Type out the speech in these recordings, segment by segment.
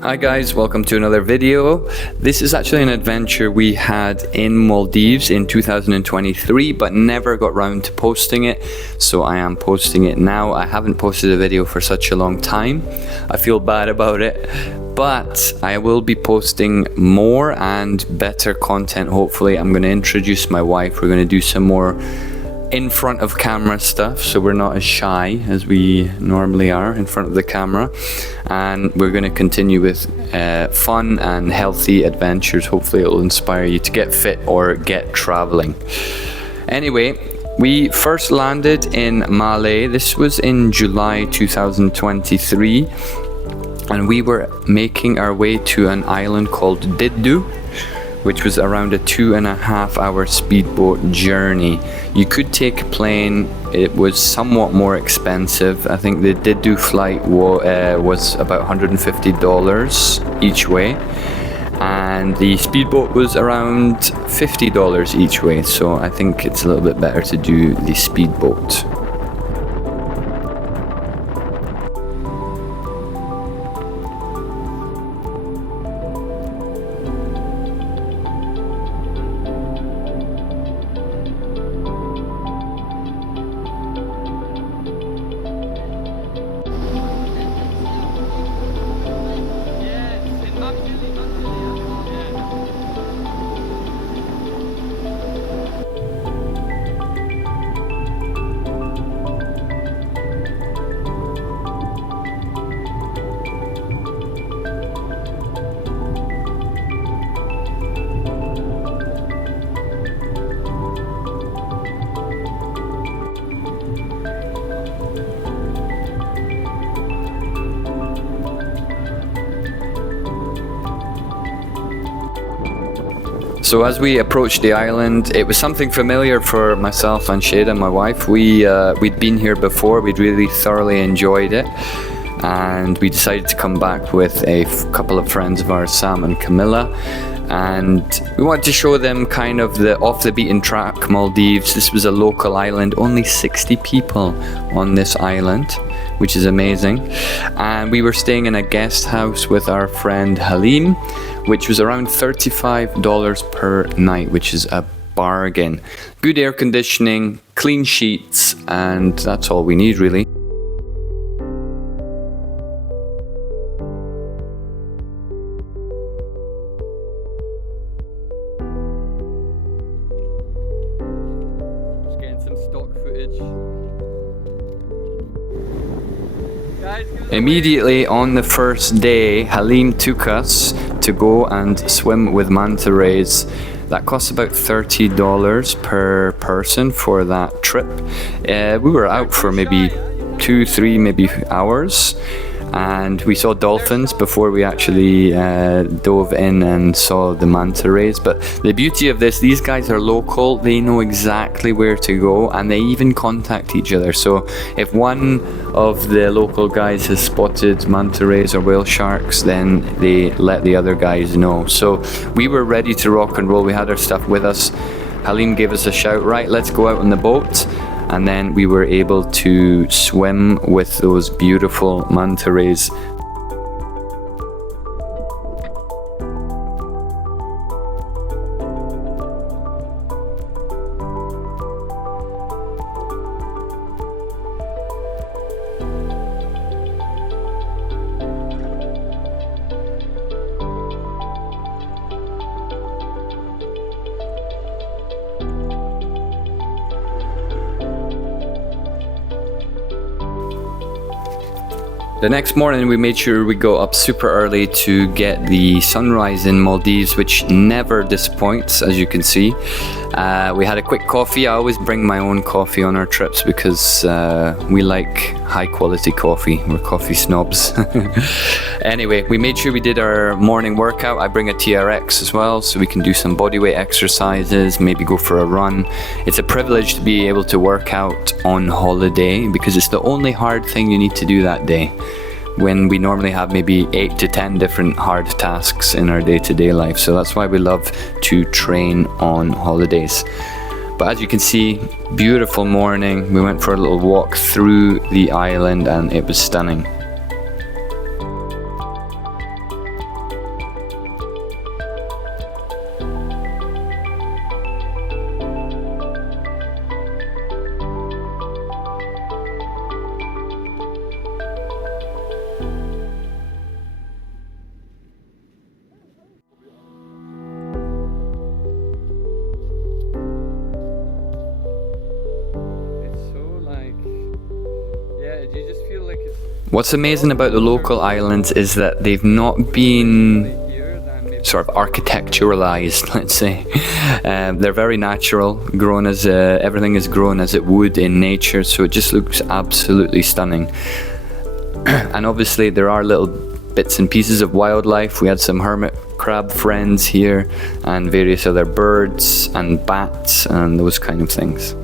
Hi guys, welcome to another video. This is actually an adventure we had in Maldives in 2023 but never got round to posting it, so I am posting it now. I haven't posted a video for such a long time. I feel bad about it, but I will be posting more and better content. Hopefully I'm going to introduce my wife. We're going to do some more in front of camera stuff, so we're not as shy as we normally are in front of the camera, and we're going to continue with fun and healthy adventures. Hopefully it will inspire you to get fit or get traveling. Anyway, we first landed in Malé. This was in July 2023, and we were making our way to an island called Dhidhdhoo, which was around a 2.5 hour speedboat journey. You could take a plane. It was somewhat more expensive. I think the Didu flight was about $150 each way, and the speedboat was around $50 each way, so I think it's a little bit better to do the speedboat. So as we approached the island, it was something familiar for myself and Shada, my wife. We'd been here before, we'd really thoroughly enjoyed it, and we decided to come back with a couple of friends of ours, Sam and Camilla, and we wanted to show them kind of the off the beaten track Maldives. This was a local island, only 60 people on this island, which is amazing, and we were staying in a guest house with our friend Halim, which was around $35 per night, which is a bargain. Good air conditioning, clean sheets, and that's all we need really. Just getting some stock footage. Immediately on the first day, Halim took us to go and swim with manta rays. That costs about $30 per person for that trip. We were out for maybe 2-3 maybe hours, and we saw dolphins before we actually dove in and saw the manta rays. But the beauty of this, these guys are local, they know exactly where to go, and they even contact each other. So if one of the local guys has spotted manta rays or whale sharks, then they let the other guys know. So we were ready to rock and roll. We had our stuff with us. Halim gave us a shout, right, let's go out on the boat. And then we were able to swim with those beautiful manta rays. The next morning we made sure we go up super early to get the sunrise in Maldives, which never disappoints, as you can see. We had a quick coffee. I always bring my own coffee on our trips because we like high quality coffee. We're coffee snobs. Anyway, we made sure we did our morning workout. I bring a TRX as well, so we can do some bodyweight exercises, maybe go for a run. It's a privilege to be able to work out on holiday because it's the only hard thing you need to do that day, when we normally have maybe 8 to 10 different hard tasks in our day-to-day life. So that's why we love to train on holidays. But as you can see, beautiful morning. We went for a little walk through the island and it was stunning. What's amazing about the local islands is that they've not been sort of architecturalized, let's say. They're very natural, grown as everything is grown as it would in nature, so it just looks absolutely stunning. And obviously there are little bits and pieces of wildlife. We had some hermit crab friends here and various other birds and bats and those kind of things.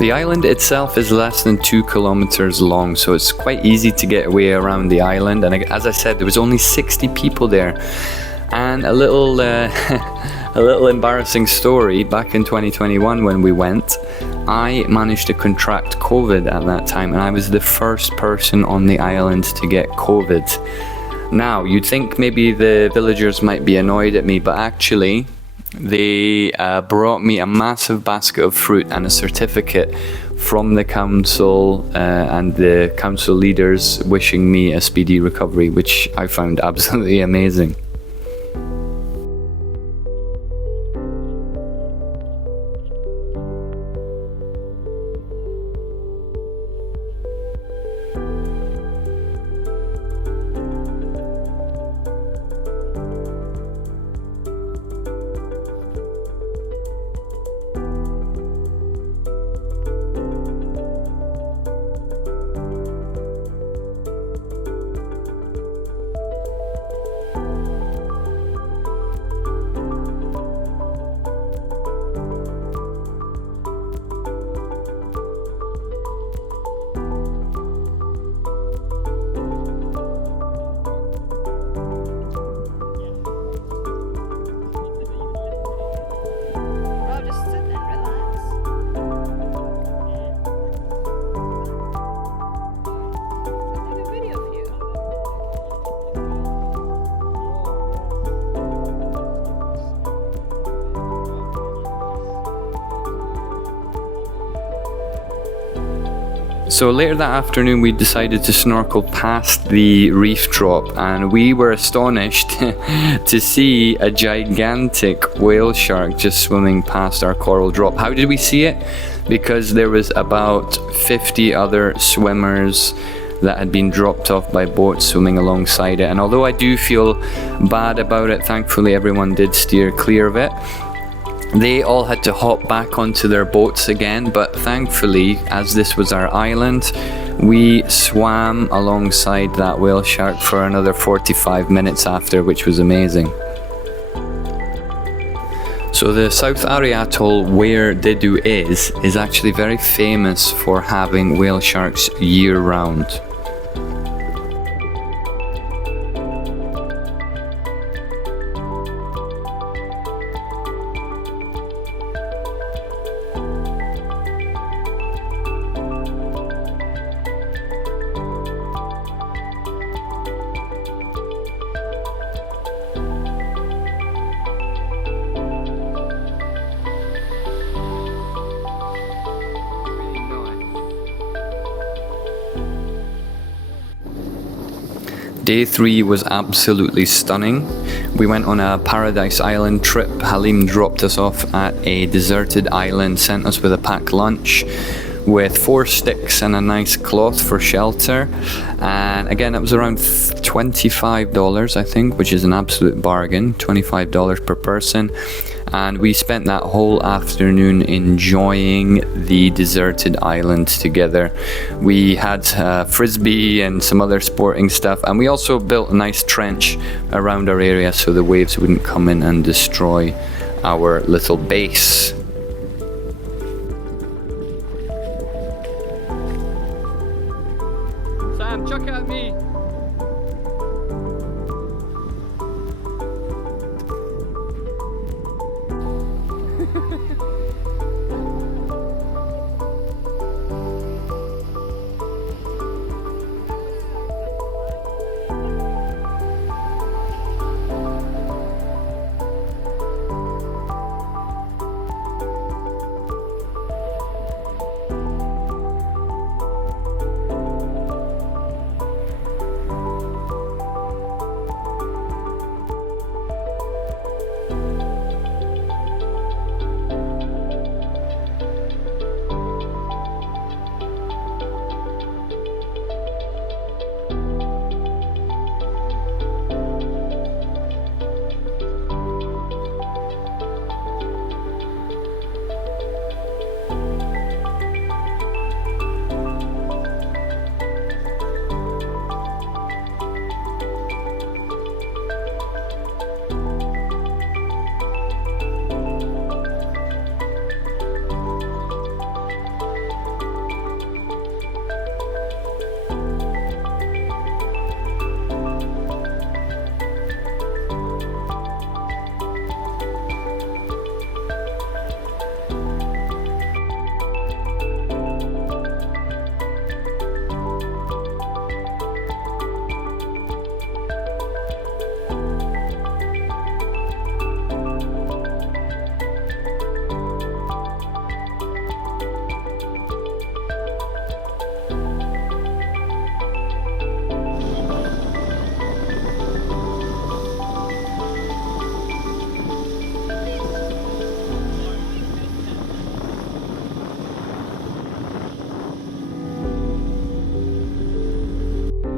The island itself is less than 2 kilometers long, so it's quite easy to get away around the island. And as I said, there was only 60 people there. And a little a little embarrassing story, back in 2021 when we went, I managed to contract COVID at that time, and I was the first person on the island to get COVID. Now, you'd think maybe the villagers might be annoyed at me, but actually they brought me a massive basket of fruit and a certificate from the council and the council leaders wishing me a speedy recovery, which I found absolutely amazing. So later that afternoon we decided to snorkel past the reef drop, and we were astonished to see a gigantic whale shark just swimming past our coral drop. How did we see it? Because there was about 50 other swimmers that had been dropped off by boats swimming alongside it, and although I do feel bad about it, thankfully everyone did steer clear of it. They all had to hop back onto their boats again, but thankfully, as this was our island, we swam alongside that whale shark for another 45 minutes after, which was amazing. So the South Ari atoll where Didu is actually very famous for having whale sharks year-round. Day 3 was absolutely stunning. We went on a Paradise Island trip. Halim dropped us off at a deserted island, sent us with a packed lunch with 4 sticks and a nice cloth for shelter. And again, it was around $25, I think, which is an absolute bargain, $25 per person. And we spent that whole afternoon enjoying the deserted island together. We had frisbee and some other sporting stuff, and we also built a nice trench around our area so the waves wouldn't come in and destroy our little base. Sam, chuck at me!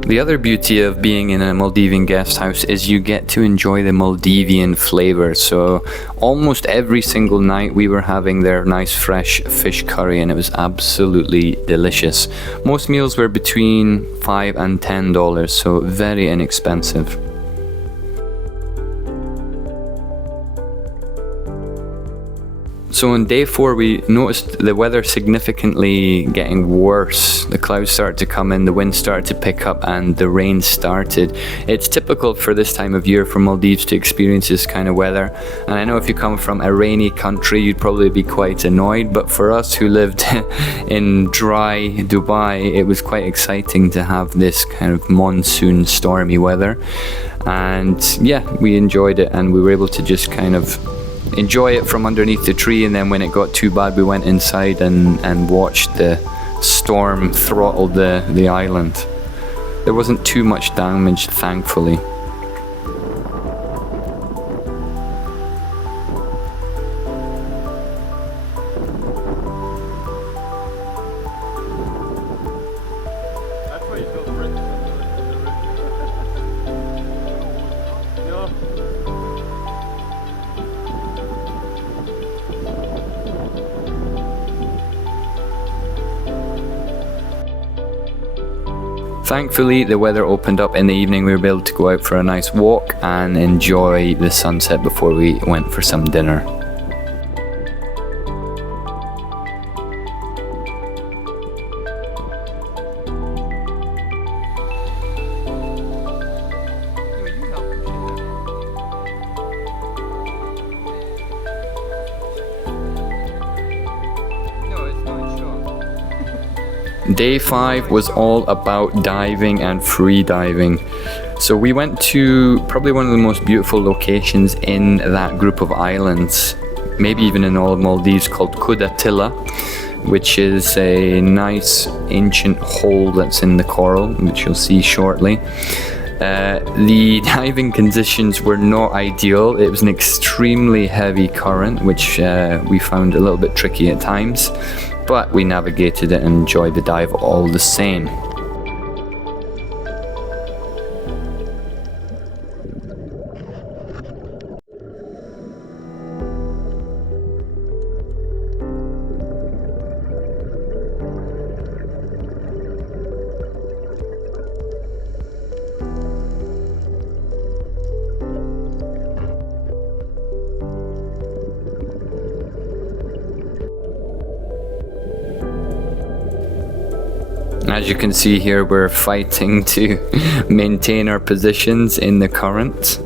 The other beauty of being in a Maldivian guest house is you get to enjoy the Maldivian flavor. So almost every single night we were having their nice fresh fish curry, and it was absolutely delicious. Most meals were between $5 and $10, so very inexpensive. So on day 4 we noticed the weather significantly getting worse. The clouds started to come in, the wind started to pick up, and the rain started. It's typical for this time of year for Maldives to experience this kind of weather. And I know if you come from a rainy country you'd probably be quite annoyed, but for us who lived in dry Dubai, it was quite exciting to have this kind of monsoon stormy weather. And yeah, we enjoyed it, and we were able to just kind of enjoy it from underneath the tree. And then when it got too bad we went inside and watched the storm throttle the island. There wasn't too much damage, thankfully. Thankfully, the weather opened up in the evening. We were able to go out for a nice walk and enjoy the sunset before we went for some dinner. Day 5 was all about diving and free diving. So we went to probably one of the most beautiful locations in that group of islands, maybe even in all of Maldives, called Kudatillaa, which is a nice ancient hole that's in the coral, which you'll see shortly. The diving conditions were not ideal. It was an extremely heavy current, which we found a little bit tricky at times, but we navigated it and enjoyed the dive all the same. As you can see here, we're fighting to maintain our positions in the current.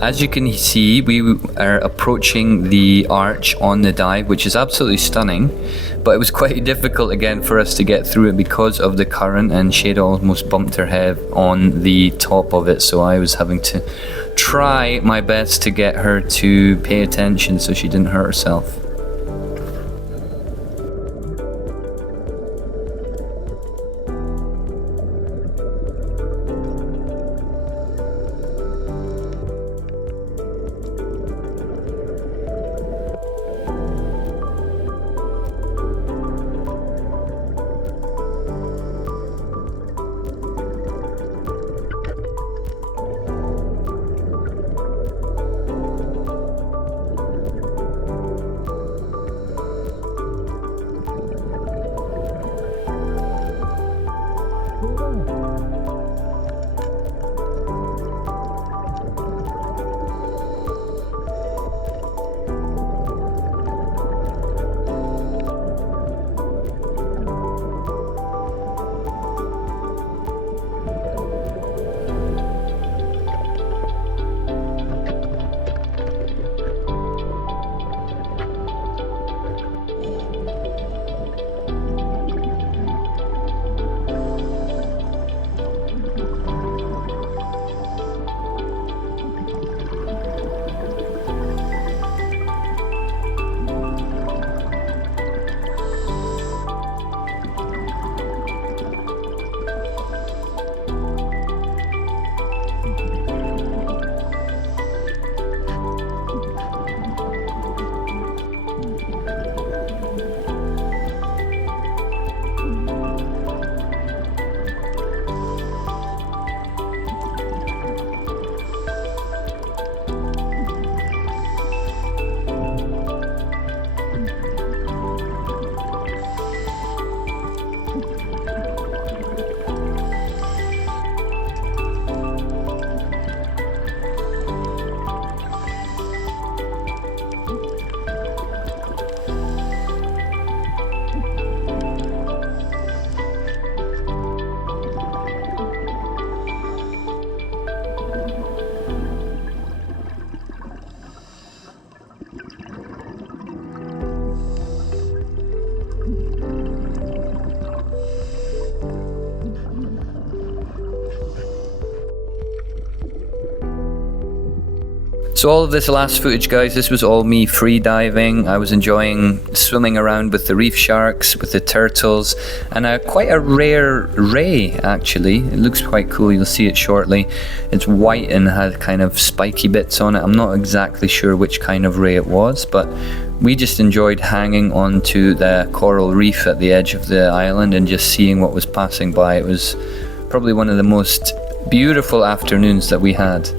As you can see, we are approaching the arch on the dive, which is absolutely stunning, but it was quite difficult again for us to get through it because of the current, and Shade almost bumped her head on the top of it, so I was having to try my best to get her to pay attention so she didn't hurt herself. So all of this last footage, guys, this was all me free diving. I was enjoying swimming around with the reef sharks, with the turtles, and quite a rare ray, actually. It looks quite cool, you'll see it shortly. It's white and has kind of spiky bits on it. I'm not exactly sure which kind of ray it was, but we just enjoyed hanging onto the coral reef at the edge of the island and just seeing what was passing by. It was probably one of the most beautiful afternoons that we had.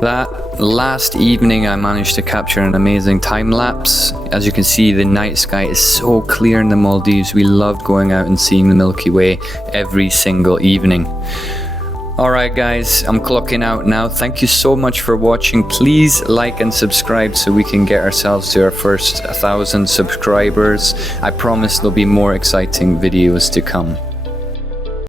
That last evening I managed to capture an amazing time lapse. As you can see, the night sky is so clear in the Maldives. We loved going out and seeing the Milky Way every single evening. Alright guys, I'm clocking out now. Thank you so much for watching. Please like and subscribe so we can get ourselves to our first 1,000 subscribers. I promise there'll be more exciting videos to come.